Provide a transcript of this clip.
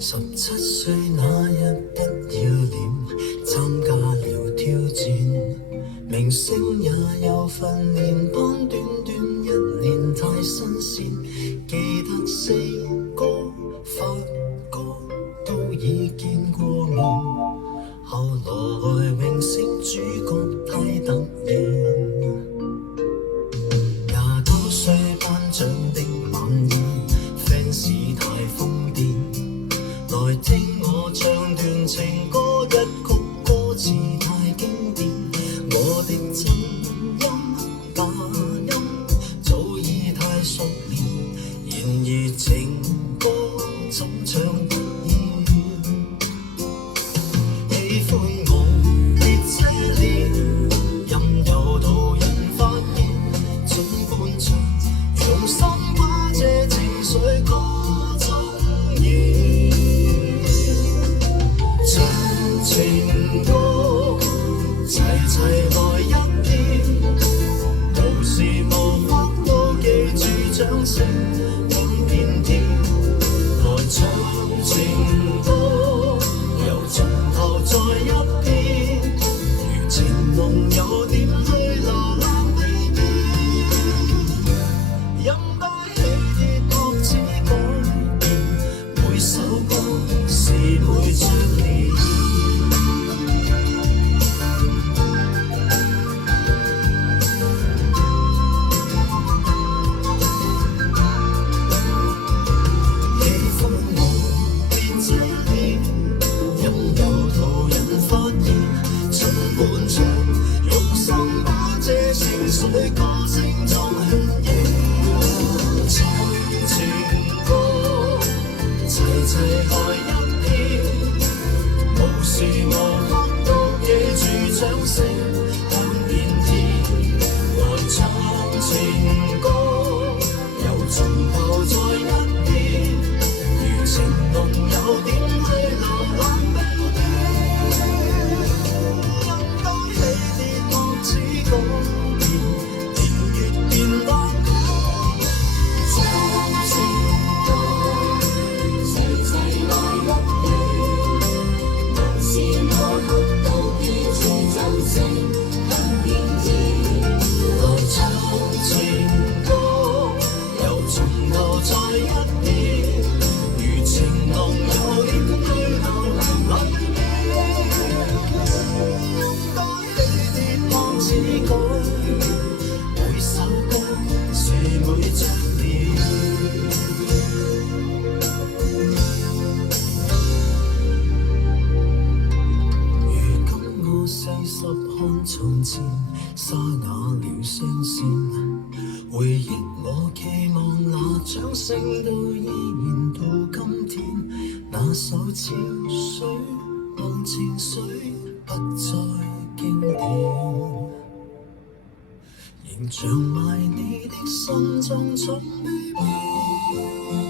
17歲那日不要臉，參加了挑戰，明星也有訓練班，短短1年太新鮮。記得四哥、發哥都已見過面，後來明星主角太突然。29歲頒獎的晚宴，fans 太瘋癲，來聽我唱段情歌，一曲歌詞太經典。我的真音假音早已太熟練，然而情歌總唱不厭。喜歡我別遮臉，任由途人發現，盡管唱，用心把這情緒歌中演。唱情歌，齊齊來一遍，無時無刻都記住掌聲響遍天。來唱情歌，又從頭再一遍，如情濃有點淚流藍地邊，任該起跌各自改變，每首歌是每張臉。水歌聲中渲染，唱情歌，齊齊來一遍，無時無刻都記住掌聲響遍天。來唱情歌，又從頭再一遍，如情濃有點淚流藍標點，應該起跌各自改。從前沙啞了聲線，回憶我期望那掌聲都依然到今天。那首潮水忘情水不再經典，仍像埋你的心中從未變。